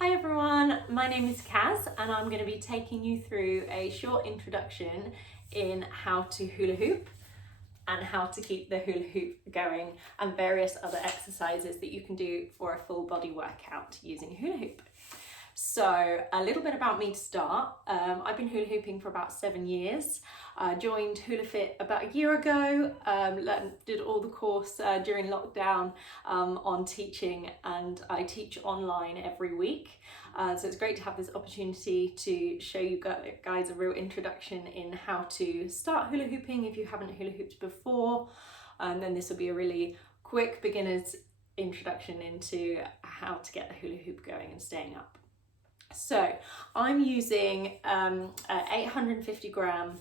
Hi everyone, my name is Kaz and I'm going to be taking you through a short introduction in how to hula hoop and how to keep the hula hoop going and various other exercises that you can do for a full body workout using hula hoop. So a little bit about me to start. I've been hula hooping for about 7 years. I joined hulafit about a year ago, did all the course during lockdown on teaching, and I teach online every week. So it's great to have this opportunity to show you guys a real introduction in how to start hula hooping if you haven't hula hooped before. And then this will be a really quick beginner's introduction into how to get the hula hoop going and staying up. So I'm using an 850 gram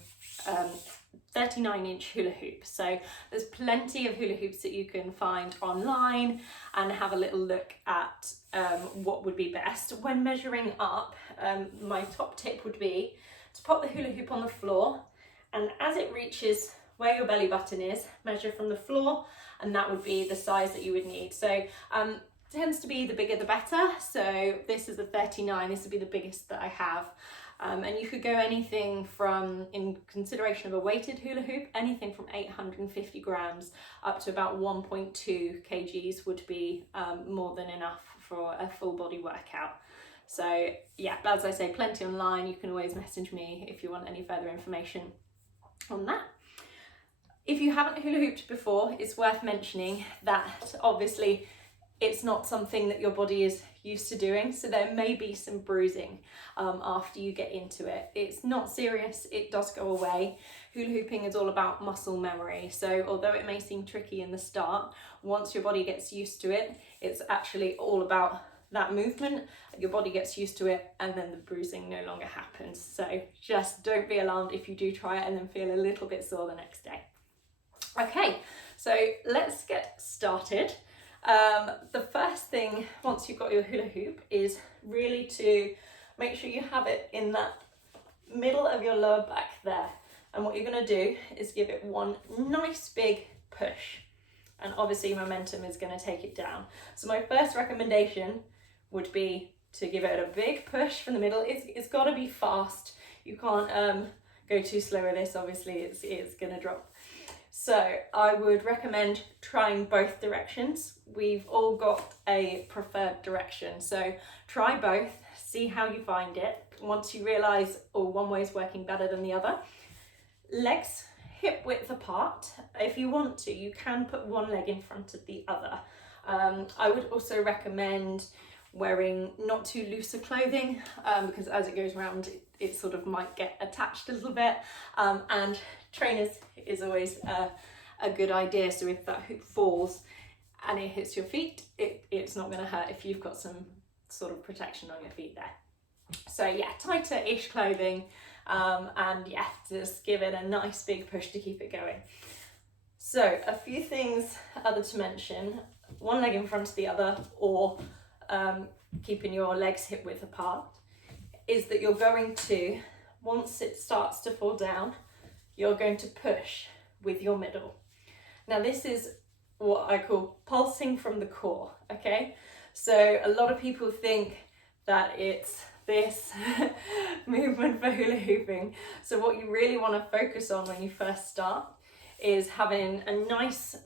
39-inch hula hoop. So there's plenty of hula hoops that you can find online and have a little look at what would be best. When measuring up, my top tip would be to pop the hula hoop on the floor, and as it reaches where your belly button is, measure from the floor, and that would be the size that you would need. So tends to be the bigger the better. So this is a 39, this would be the biggest that I have. And you could go anything from, in consideration of a weighted hula hoop, anything from 850 grams up to about 1.2 kgs would be more than enough for a full body workout. So yeah, as I say, plenty online. You can always message me if you want any further information on that. If you haven't hula hooped before, it's worth mentioning that obviously it's not something that your body is used to doing, so there may be some bruising after you get into it. It's not serious, it does go away. Hula hooping is all about muscle memory, so although it may seem tricky in the start, once your body gets used to it, it's actually all about that movement. Your body gets used to it and then the bruising no longer happens. So just don't be alarmed if you do try it and then feel a little bit sore the next day. Okay, so let's get started. The first thing, once you've got your hula hoop, is really to make sure you have it in that middle of your lower back there. And what you're going to do is give it one nice big push. And obviously momentum is going to take it down. So my first recommendation would be to give it a big push from the middle. It's got to be fast. You can't go too slow with this, obviously it's going to drop. So I would recommend trying both directions. We've all got a preferred direction, so try both, see how you find it. Once you realise, one way is working better than the other. Legs hip width apart. If you want to, you can put one leg in front of the other. I would also recommend wearing not too looser clothing because as it goes around it sort of might get attached a little bit, and trainers is always a good idea, so if that hoop falls and it hits your feet, it's not going to hurt if you've got some sort of protection on your feet there. So yeah, tighter-ish clothing, and yeah, just give it a nice big push to keep it going. So a few things other to mention: one leg in front of the other, or keeping your legs hip width apart, is that you're going to, once it starts to fall down, you're going to push with your middle. Now this is what I call pulsing from the core, okay? So a lot of people think that it's this movement for hula hooping. So what you really want to focus on when you first start is having a nice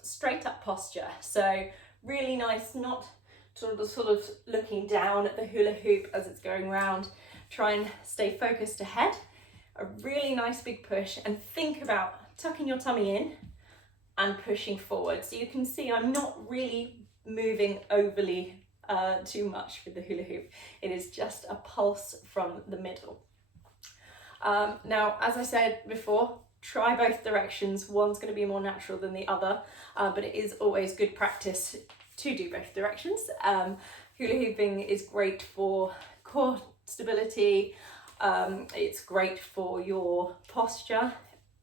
straight up posture. So really nice, not sort of looking down at the hula hoop as it's going round. Try and stay focused ahead. A really nice big push, and think about tucking your tummy in and pushing forward. So you can see I'm not really moving overly too much with the hula hoop. It is just a pulse from the middle. Now, as I said before, try both directions. One's going to be more natural than the other, but it is always good practice to do both directions. Hula hooping is great for core stability. It's great for your posture.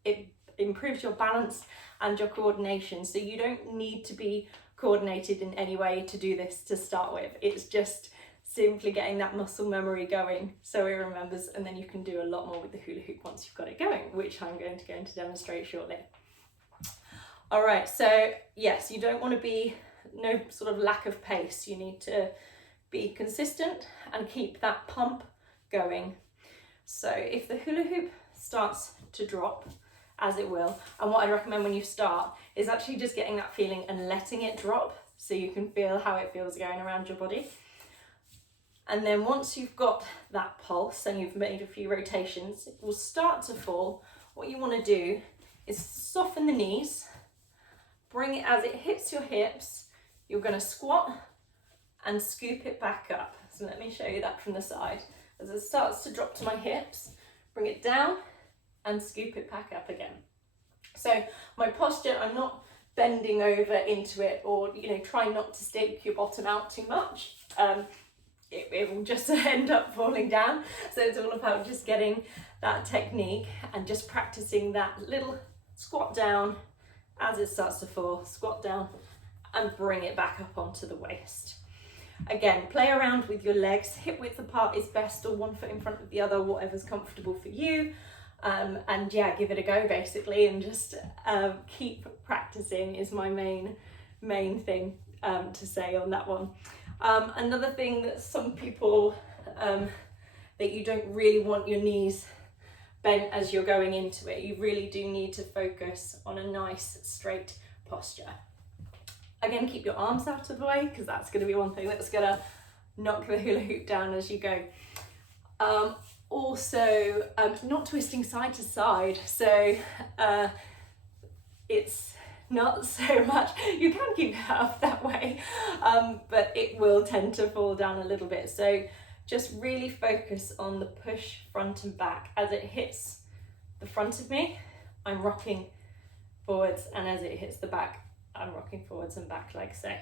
It improves your balance and your coordination. So you don't need to be coordinated in any way to do this to start with. It's just simply getting that muscle memory going so it remembers, and then you can do a lot more with the hula hoop once you've got it going, which I'm going to demonstrate shortly. All right, so yes, you don't want to be no sort of lack of pace. You need to be consistent and keep that pump going. So if the hula hoop starts to drop, as it will, and what I'd recommend when you start is actually just getting that feeling and letting it drop so you can feel how it feels going around your body. And then once you've got that pulse and you've made a few rotations, it will start to fall. What you want to do is soften the knees, bring it as it hits your hips. You're going to squat and scoop it back up. So let me show you that from the side. As it starts to drop to my hips, bring it down and scoop it back up again. So my posture, I'm not bending over into it, or try not to stick your bottom out too much. It will just end up falling down. So it's all about just getting that technique and just practicing that little squat down as it starts to fall, squat down and bring it back up onto the waist. Again, play around with your legs, hip width apart is best, or one foot in front of the other, whatever's comfortable for you. And yeah, give it a go basically, and just keep practicing is my main thing to say on that one. Another thing that some people, that you don't really want your knees bent as you're going into it. You really do need to focus on a nice straight posture. Again, keep your arms out of the way, because that's going to be one thing that's going to knock the hula hoop down as you go. Also, not twisting side to side, so it's not so much, you can keep it up that way, but it will tend to fall down a little bit. So just really focus on the push front and back. As it hits the front of me, I'm rocking forwards, and as it hits the back, I'm rocking forwards and back like so.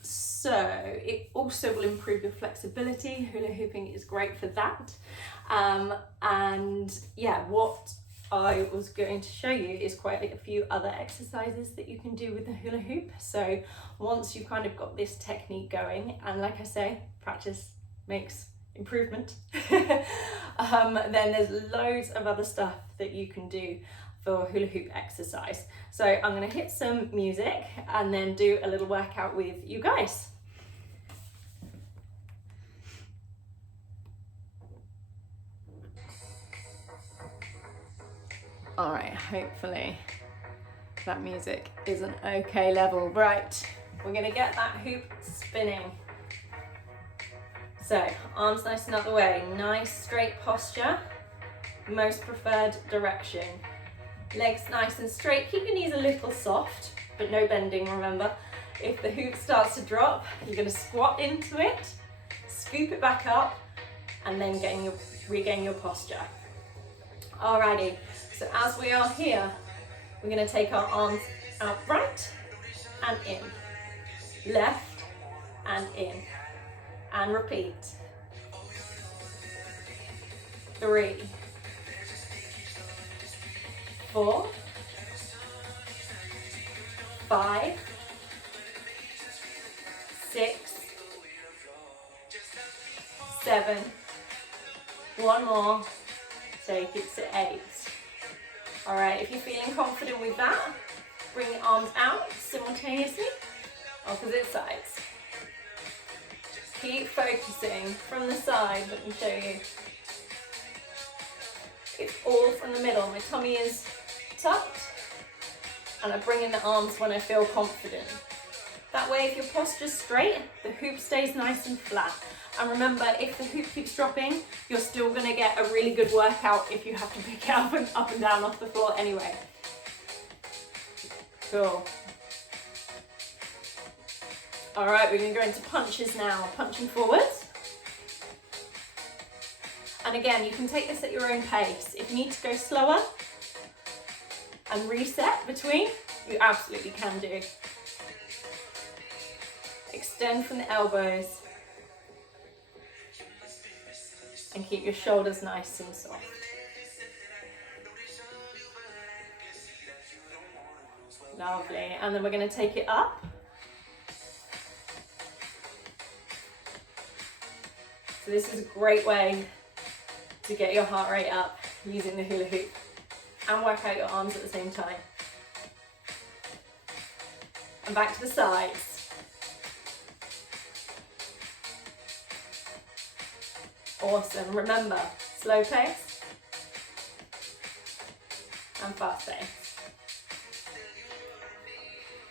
So it also will improve your flexibility. Hula hooping is great for that. And yeah, what I was going to show you is quite a few other exercises that you can do with the hula hoop. So once you've kind of got this technique going, and like I say, practice makes improvement, then there's loads of other stuff that you can do for hula hoop exercise. So I'm going to hit some music and then do a little workout with you guys. All right, hopefully that music is an okay level. Right, we're going to get that hoop spinning. So arms nice and out the way, nice straight posture, most preferred direction. Legs nice and straight, keep your knees a little soft, but no bending, remember. If the hoop starts to drop, you're going to squat into it, scoop it back up, and then regain your posture. Alrighty, so as we are here, we're going to take our arms out right and in, left and in, and repeat. 3, 4, 5, 6, 7, one more, take it to 8. All right, if you're feeling confident with that, bring the arms out simultaneously, opposite sides. Keep focusing from the side, let me show you. It's all from the middle. My tummy is tucked, and I bring in the arms when I feel confident. That way, if your posture's straight, the hoop stays nice and flat. And remember, if the hoop keeps dropping, you're still going to get a really good workout if you have to pick it up and down off the floor anyway. Cool. All right, we're going to go into punches now. Punching forwards. And again, you can take this at your own pace. If you need to go slower and reset between, you absolutely can do. Extend from the elbows. And keep your shoulders nice and soft. Lovely. And then we're going to take it up. So this is a great way to get your heart rate up using the hula hoop and work out your arms at the same time. And back to the sides. Awesome. Remember, slow pace and fast pace.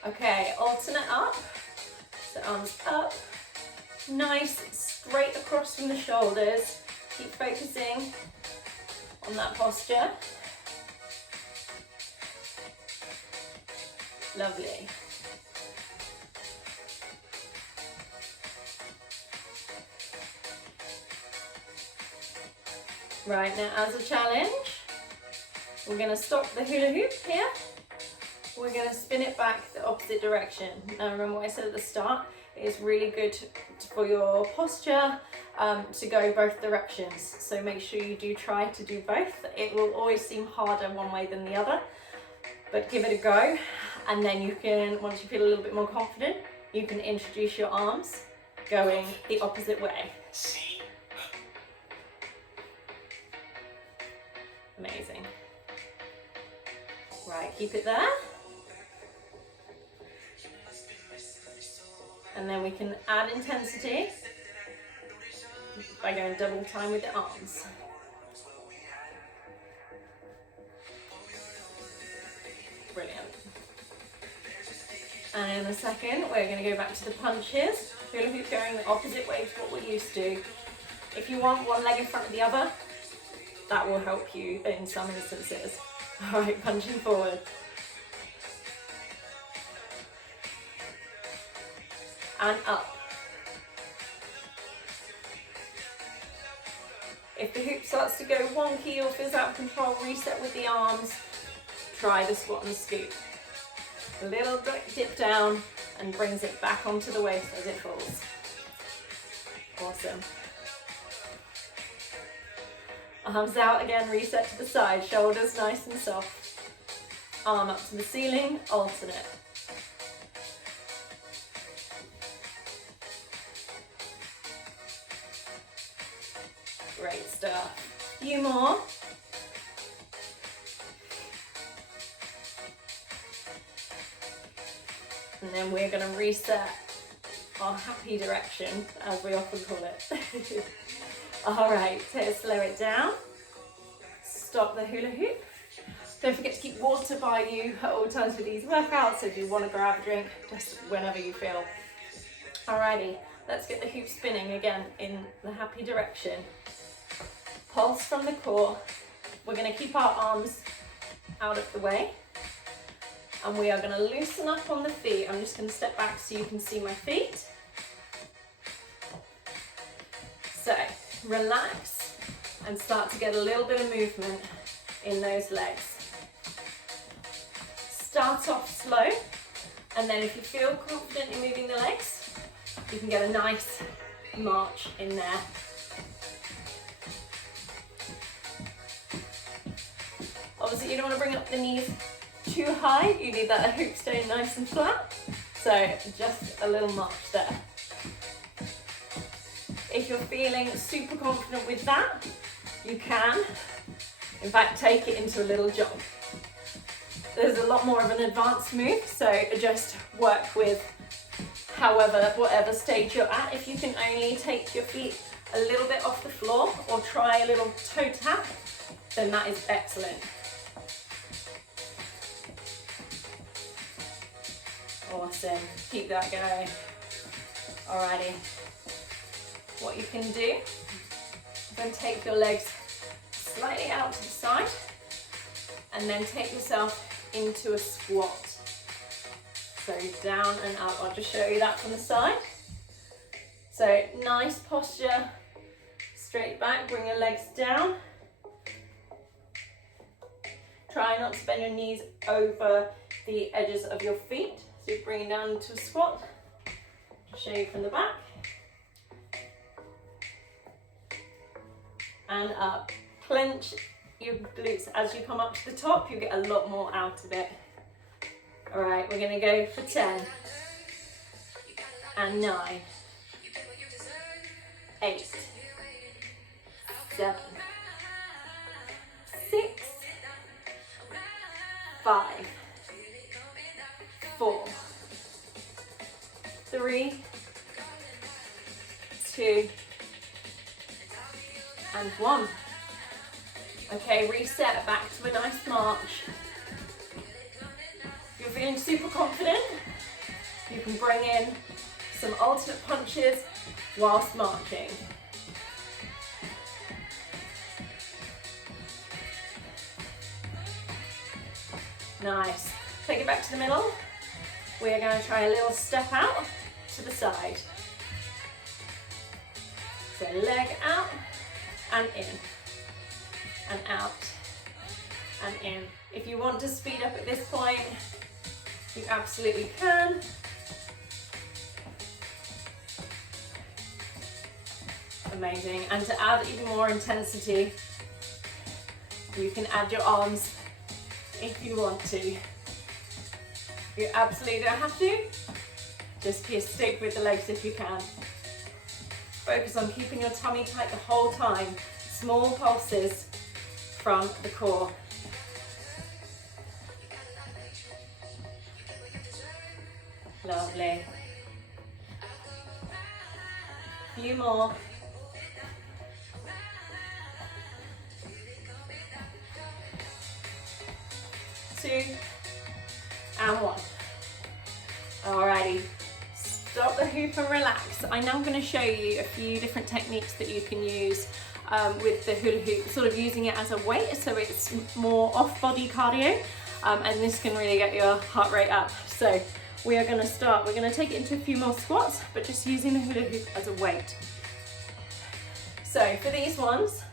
Okay, alternate up. So arms up, nice, straight across from the shoulders. Keep focusing on that posture. Lovely. Right, now as a challenge, we're going to stop the hula hoop here. We're going to spin it back the opposite direction. Now remember what I said at the start, it's really good for your posture to go both directions. So make sure you do try to do both. It will always seem harder one way than the other, but give it a go. And then you can, once you feel a little bit more confident, you can introduce your arms going the opposite way. Amazing. Right, keep it there. And then we can add intensity by going double time with the arms. Brilliant. And in a second, we're going to go back to the punches. Hula hoop going the opposite way to what we're used to. If you want one leg in front of the other, that will help you in some instances. All right, punching forward. And up. If the hoop starts to go wonky or feels out of control, reset with the arms. Try the squat and scoop. A little dip down and brings it back onto the waist as it falls. Awesome. Arms out again, reset to the side, shoulders nice and soft. Arm up to the ceiling, alternate. Great stuff. Few more. And then we're going to reset our happy direction, as we often call it. All right, so slow it down. Stop the hula hoop. Don't forget to keep water by you at all times with these workouts. So if you want to grab a drink, just whenever you feel. Alrighty, let's get the hoop spinning again in the happy direction. Pulse from the core. We're going to keep our arms out of the way. And we are going to loosen up on the feet. I'm just going to step back so you can see my feet. So relax and start to get a little bit of movement in those legs. Start off slow, and then if you feel confident in moving the legs, you can get a nice march in there. Obviously you don't want to bring up the knees too high, you need that hoop staying nice and flat, so just a little march there. If you're feeling super confident with that, you can, in fact, take it into a little jog. There's a lot more of an advanced move, so just work with whatever stage you're at. If you can only take your feet a little bit off the floor or try a little toe tap, then that is excellent. Awesome, keep that going. Alrighty. What you can do, then take your legs slightly out to the side and then take yourself into a squat. So down and up. I'll just show you that from the side. So nice posture, straight back, bring your legs down. Try not to bend your knees over the edges of your feet. So you're bringing down into a squat. I'll show you from the back. And up. Clench your glutes as you come up to the top, you get a lot more out of it. All right, we're gonna go for 10 and 9, 8, 7, 6, 5, 4, 3, 2, and 1. Okay, reset back to a nice march. If you're feeling super confident, you can bring in some alternate punches whilst marching. Nice. Take it back to the middle. We are going to try a little step out to the side. So leg out and in, and out and in. If you want to speed up at this point, you absolutely can. Amazing. And to add even more intensity, you can add your arms if you want to. You absolutely don't have to. Just stick with the legs if you can. Focus on keeping your tummy tight the whole time. Small pulses from the core. Lovely. Few more. 2 and 1. Alrighty, stop the hoop and relax. I'm now going to show you a few different techniques that you can use with the hula hoop, sort of using it as a weight, so it's more off-body cardio, and this can really get your heart rate up. So we are going to start, we're going to take it into a few more squats, but just using the hula hoop as a weight. So for these ones,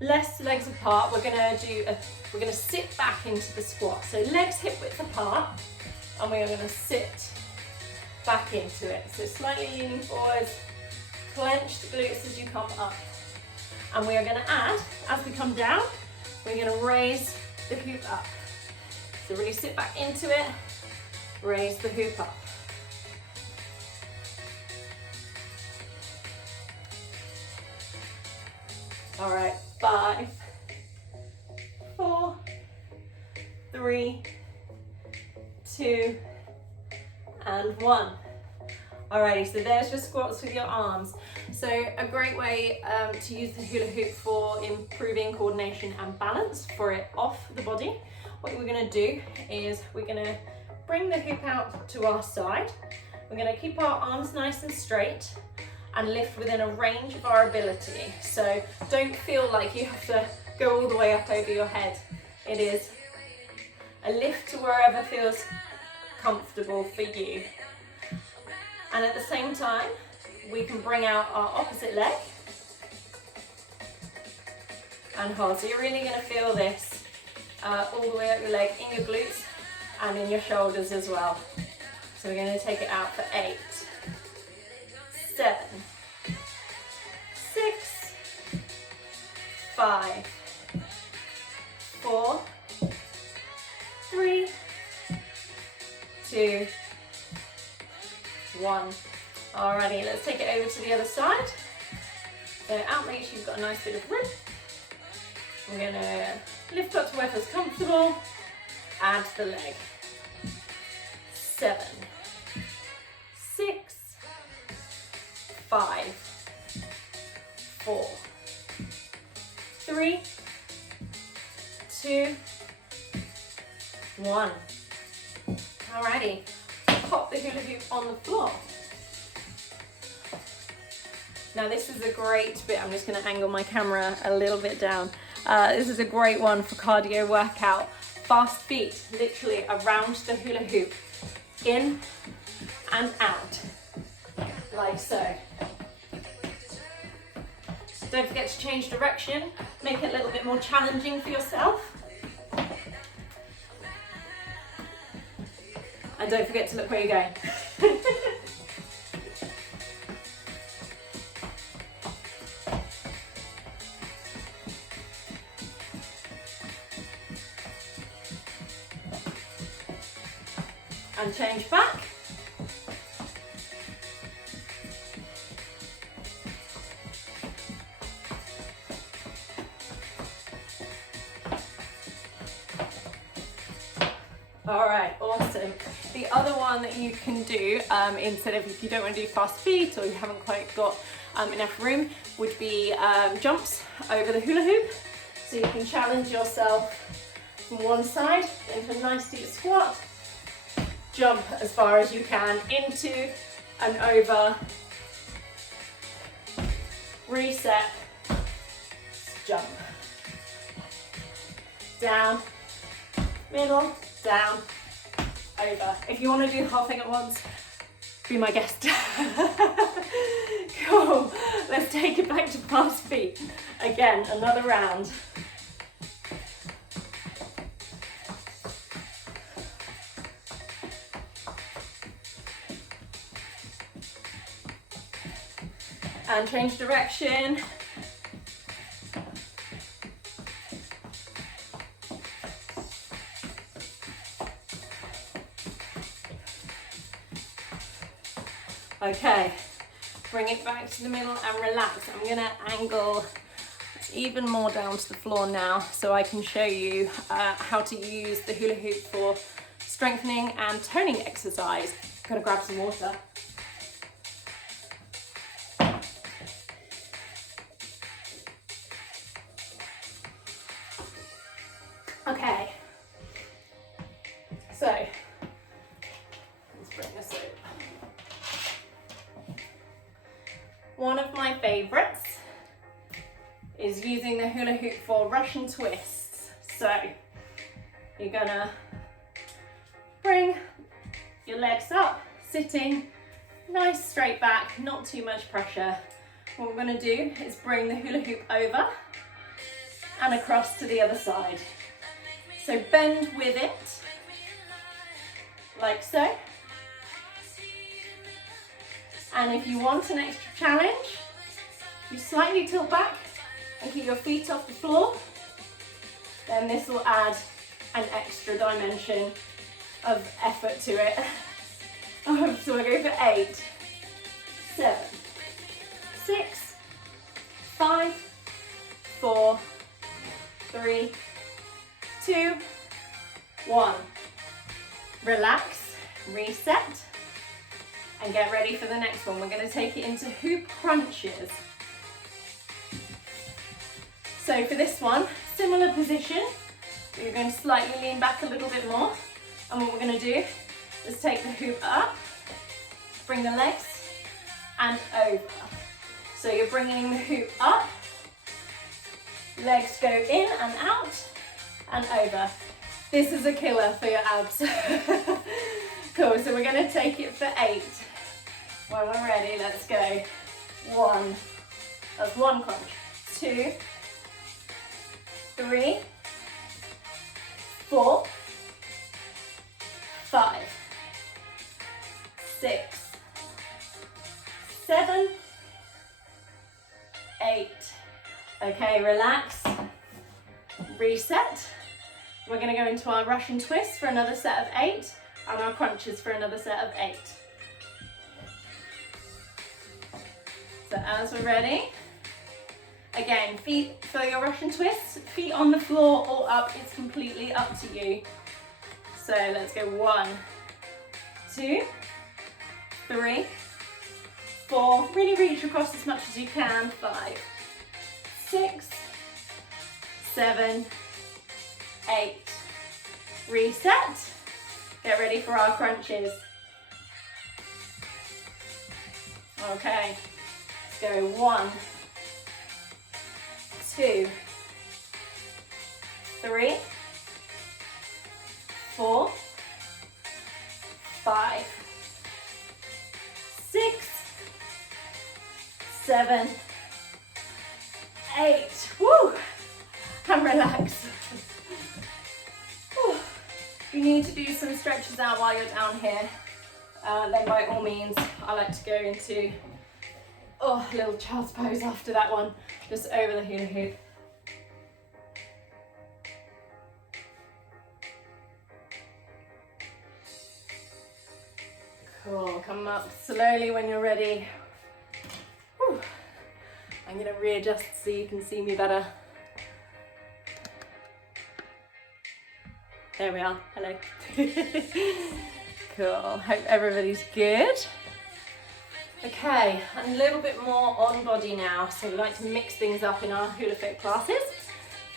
less legs apart, we're going to sit back into the squat. So legs hip width apart, and we are going to sit back into it. So slightly leaning forwards, clench the glutes as you come up. And we are going to add, as we come down, we're going to raise the hoop up. So really sit back into it, raise the hoop up. All right, 5, 4, 3, 2, and 1. Alrighty, so there's your squats with your arms. So a great way to use the hula hoop for improving coordination and balance for it off the body. What we're going to do is we're going to bring the hoop out to our side. We're going to keep our arms nice and straight and lift within a range of our ability. So don't feel like you have to go all the way up over your head. It is a lift to wherever feels comfortable for you. And at the same time, we can bring out our opposite leg and hold. So you're really going to feel this all the way up your leg, in your glutes and in your shoulders as well. So we're going to take it out for 8, 7, 6, 5, 4, 3, 2, 1. Alrighty, let's take it over to the other side. So out, make sure you've got a nice bit of room. We're going to lift up to where feels comfortable. Add the leg. 7, 6, 5, 4, 3, 2, 1. Alrighty, pop the hula hoop on the floor. Now this is a great bit, I'm just going to angle my camera a little bit down. This is a great one for cardio workout. Fast feet, literally around the hula hoop. In and out, like so. Don't forget to change direction, make it a little bit more challenging for yourself. And don't forget to look where you're going. And change back. All right, awesome. The other one that you can do, instead of, if you don't want to do fast feet or you haven't quite got enough room, would be jumps over the hula hoop. So you can challenge yourself from one side into a nice deep squat, jump as far as you can into and over, reset, jump, down, middle, down, over. If you want to do the whole thing at once, be my guest. Cool, let's take it back to fast feet. Again, another round. And change direction. Okay, bring it back to the middle and relax. I'm gonna angle even more down to the floor now so I can show you how to use the hula hoop for strengthening and toning exercise. I'm gonna grab some water. Okay, so let's bring this over. One of my favorites is using the hula hoop for Russian twists. So you're gonna bring your legs up, sitting, nice straight back, not too much pressure. What we're gonna do is bring the hula hoop over and across to the other side. So bend with it, like so. And if you want an extra challenge, you slightly tilt back and keep your feet off the floor. Then this will add an extra dimension of effort to it. So we'll go for 8, 7, 6, 5, 4, 3, 2, 1. Relax, reset, and get ready for the next one. We're going to take it into hoop crunches. So for this one, similar position. You're going to slightly lean back a little bit more. And what we're going to do is take the hoop up, bring the legs, and over. So you're bringing the hoop up, legs go in and out, and over. This is a killer for your abs. Cool, so we're going to take it for 8. When we're ready, let's go. 1, that's 1 crunch. 2, 3, 4, 5, 6, 7, 8. Okay, relax, reset. We're going to go into our Russian twist for another set of 8 and our crunches for another set of 8. So as we're ready, again, feet for your Russian twists, feet on the floor or up, it's completely up to you. So let's go 1, 2, 3, 4, really reach across as much as you can, 5, 6, 7, 8. Reset. Get ready for our crunches. Okay, let's go 1, 2, 3, 4, 5, 6, 7, 8. Woo! And relax. Whew. If you need to do some stretches out while you're down here, then by all means, I like to go into a little child's pose after that one, just over the hula hoop. Cool, come up slowly when you're ready. Whew. I'm going to readjust so you can see me better. There we are, hello. Cool, hope everybody's good. Okay, and a little bit more on body now. So we like to mix things up in our hula fit classes.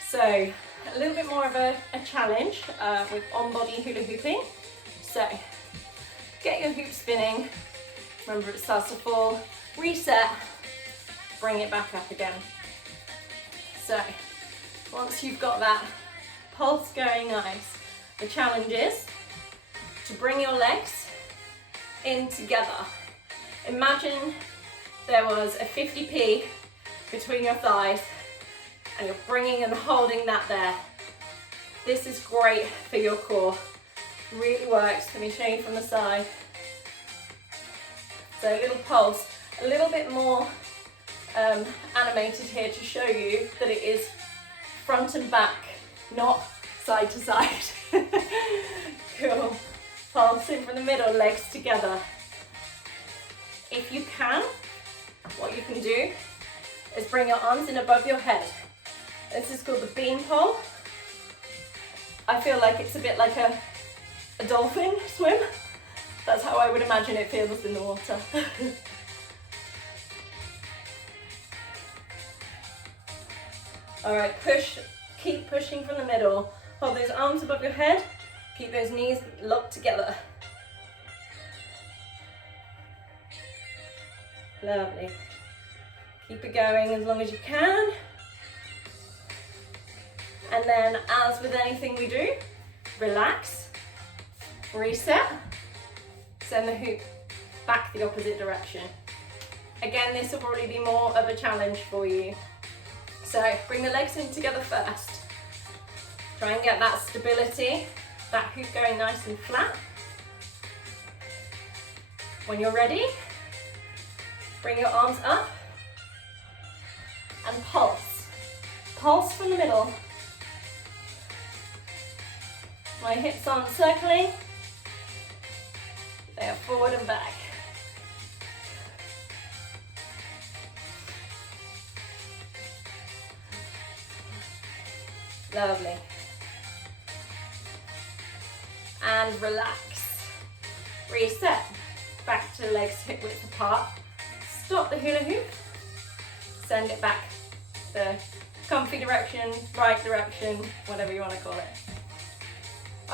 So a little bit more of a challenge with on body hula hooping. So get your hoop spinning. Remember it starts to fall, reset, bring it back up again. So once you've got that pulse going nice, the challenge is to bring your legs in together. Imagine there was a 50p between your thighs and you're bringing and holding that there. This is great for your core. Really works. Let me show you from the side. So a little pulse, a little bit more animated here to show you that it is front and back, not side to side. Cool. Pulse in from the middle, legs together. If you can, what you can do is bring your arms in above your head. This is called the bean pole. I feel like it's a bit like a dolphin swim. That's how I would imagine it feels in the water. All right, push, keep pushing from the middle. Hold those arms above your head. Keep those knees locked together. Lovely. Keep it going as long as you can. And then, as with anything we do, relax, reset, send the hoop back the opposite direction. Again, this will probably be more of a challenge for you. So bring the legs in together first. Try and get that stability, that hoop going nice and flat. When you're ready, bring your arms up and pulse. Pulse from the middle. My hips aren't circling. They are forward and back. Lovely. And relax. Reset. Back to legs hip width apart. Stop the hula hoop. Send it back the comfy direction, right direction, whatever you want to call it.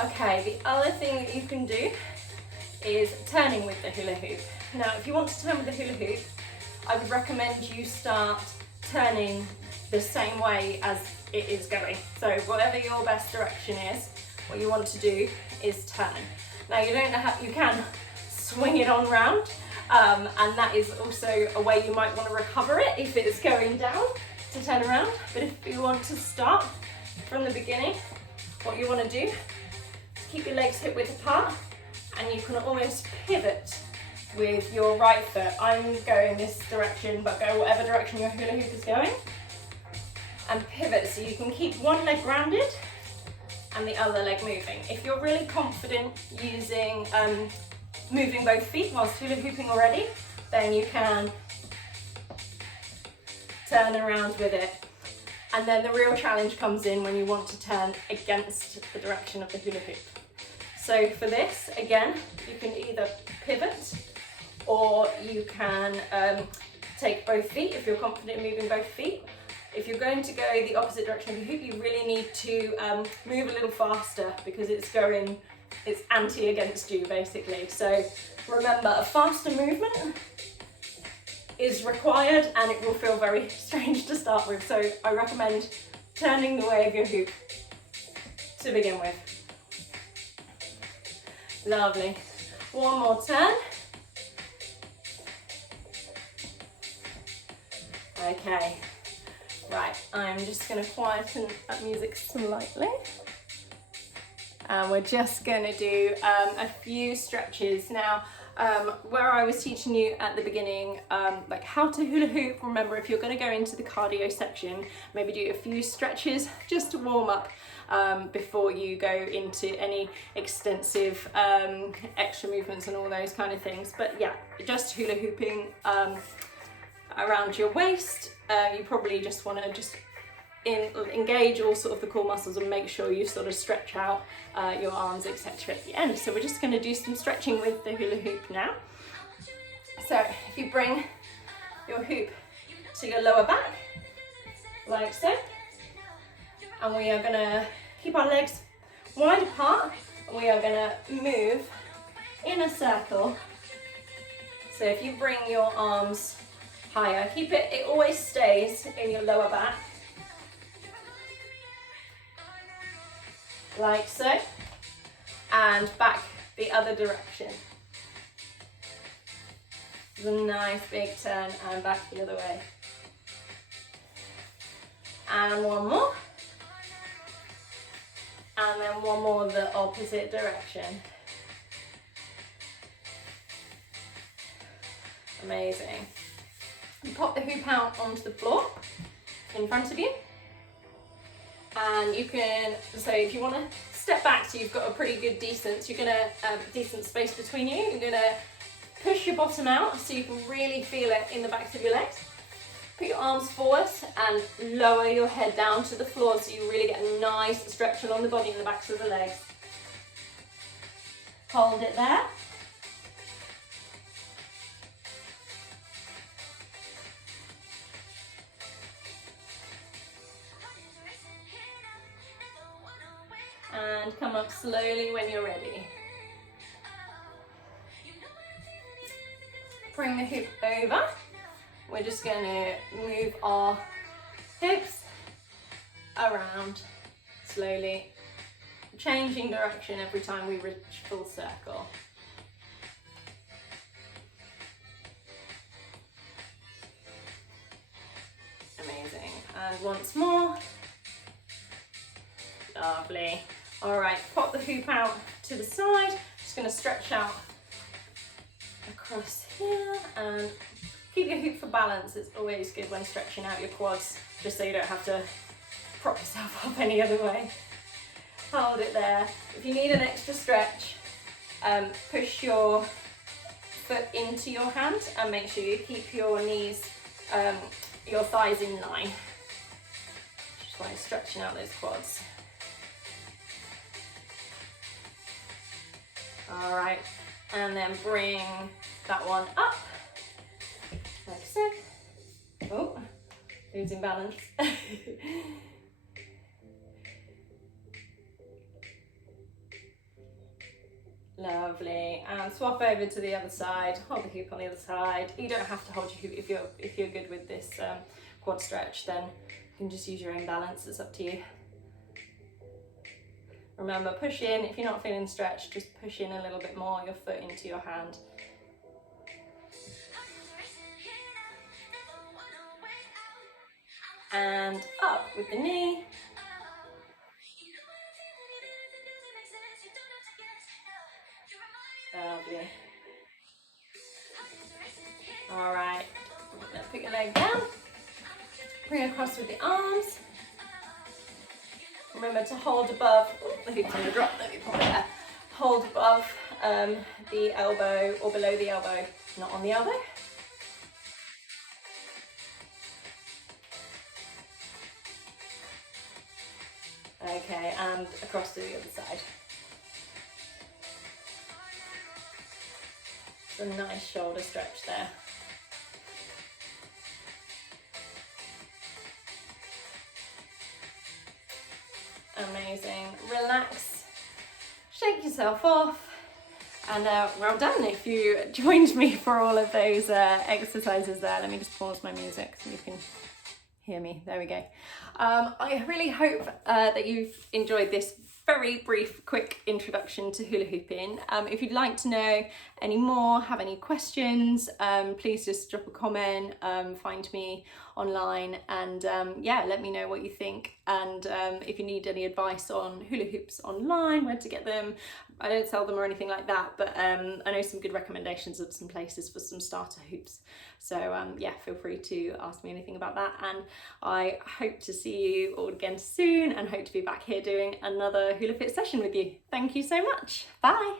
Okay, the other thing that you can do is turning with the hula hoop. Now, if you want to turn with the hula hoop, I would recommend you start turning the same way as it is going. So whatever your best direction is, what you want to do is turn. Now, you don't know how, you can swing it on round, and that is also a way you might want to recover it if it's going down to turn around. But if you want to start from the beginning, what you want to do is keep your legs hip width apart, and you can almost pivot with your right foot. I'm going this direction, but go whatever direction your hula hoop is going, and pivot so you can keep one leg grounded and the other leg moving. If you're really confident using moving both feet whilst hula hooping already, then you can turn around with it. And then the real challenge comes in when you want to turn against the direction of the hula hoop. So for this, again, you can either pivot or you can take both feet if you're confident in moving both feet. If you're going to go the opposite direction of the hoop, you really need to move a little faster because it's anti against you basically. So remember, a faster movement is required and it will feel very strange to start with. So I recommend turning the way of your hoop to begin with. Lovely. One more turn. Okay. Right, I'm just going to quieten that music slightly. And we're just going to do a few stretches. Now, where I was teaching you at the beginning, like how to hula hoop, remember if you're going to go into the cardio section, maybe do a few stretches just to warm up before you go into any extensive extra movements and all those kind of things. But yeah, just hula hooping around your waist. You probably just want to just engage all sort of the core muscles and make sure you sort of stretch out your arms, etc. at the end. So we're just going to do some stretching with the hula hoop now. So if you bring your hoop to your lower back, like so, and we are going to keep our legs wide apart, and we are going to move in a circle. So if you bring your arms higher, keep it, it always stays in your lower back, like so, and back the other direction. It's a nice big turn and back the other way. And one more. And then one more the opposite direction. Amazing. You pop the hoop out onto the floor in front of you. And you can, so if you want to step back so you've got a pretty good decent, you're going to, decent space between you, you're going to push your bottom out so you can really feel it in the backs of your legs. Put your arms forward and lower your head down to the floor so you really get a nice stretch along the body and the backs of the legs. Hold it there. And come up slowly when you're ready. Bring the hoop over. We're just going to move our hips around slowly, changing direction every time we reach full circle. Amazing. And once more. Lovely. All right, pop the hoop out to the side. Just going to stretch out across here and keep your hoop for balance. It's always good when stretching out your quads, just so you don't have to prop yourself up any other way. Hold it there. If you need an extra stretch, push your foot into your hand and make sure you keep your knees, your thighs in line. Just by stretching out those quads. All right, and then bring that one up, like so. Oh, losing balance. Lovely, and swap over to the other side. Hold the hoop on the other side. You don't have to hold your hoop if you're good with this quad stretch. Then you can just use your own balance. It's up to you. Remember, push in. If you're not feeling stretched, just push in a little bit more, your foot into your hand. And up with the knee. Lovely. All right, now put your leg down. Bring across with the arms. Remember to hold above, the hoop's going to drop, let me pop it there. Hold above the elbow or below the elbow, not on the elbow. Okay, and across to the other side. It's a nice shoulder stretch there. Amazing. Relax, shake yourself off, and well done if you joined me for all of those exercises there. Let me just pause my music so you can hear me. There we go. I really hope that you've enjoyed this very brief, quick introduction to hula hooping. If you'd like to know any more, have any questions, please just drop a comment, find me online, and yeah, let me know what you think. And if you need any advice on hula hoops online, where to get them, I don't sell them or anything like that, but I know some good recommendations of some places for some starter hoops. So yeah, feel free to ask me anything about that, and I hope to see you all again soon and hope to be back here doing another hula fit session with you. Thank you so much. Bye.